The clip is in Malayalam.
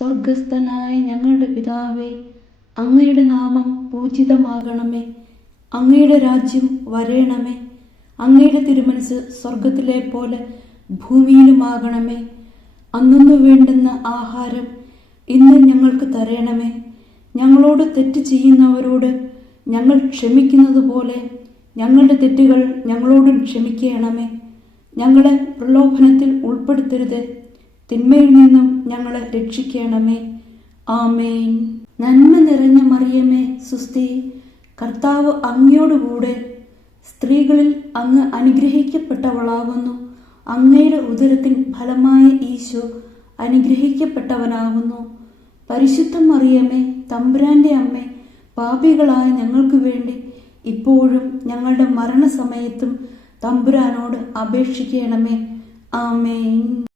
സ്വർഗസ്ഥനായ ഞങ്ങളുടെ പിതാവേ, അങ്ങയുടെ നാമം പൂജിതമാകണമേ. അങ്ങയുടെ രാജ്യം വരേണമേ. അങ്ങയുടെ തിരുമനസ് സ്വർഗത്തിലെ പോലെ ഭൂമിയിലുമാകണമേ. അന്നു വേണ്ടുന്ന ആഹാരം ഇന്ന് ഞങ്ങൾക്ക് തരണമേ. ഞങ്ങളോട് തെറ്റ് ചെയ്യുന്നവരോട് ഞങ്ങൾ ക്ഷമിക്കുന്നത് പോലെ ഞങ്ങളുടെ തെറ്റുകൾ ഞങ്ങളോടും ക്ഷമിക്കണമേ. ഞങ്ങളെ പ്രലോഭനത്തിൽ ഉൾപ്പെടുത്തരുത്, തിന്മയിൽ നിന്നും ഞങ്ങളെ രക്ഷിക്കണമേ. ആമേൻ. നന്മ നിറഞ്ഞ മറിയമേ, സുസ്തി, കർത്താവ് അങ്ങയോടുകൂടെ സ്ത്രീകളിൽ അങ്ങ് അനുഗ്രഹിക്കപ്പെട്ടവളാകുന്നു. അങ്ങയുടെ ഉദരത്തിൻ ഫലമായ ഈശോ അനുഗ്രഹിക്കപ്പെട്ടവനാകുന്നു. പരിശുദ്ധ മറിയമേ, തമ്പുരാന്റെ അമ്മേ, പാപികളായ ഞങ്ങൾക്ക് വേണ്ടി ഇപ്പോഴും ഞങ്ങളുടെ മരണസമയത്തും തമ്പുരാനോട് അപേക്ഷിക്കണമേ. ആമേൻ.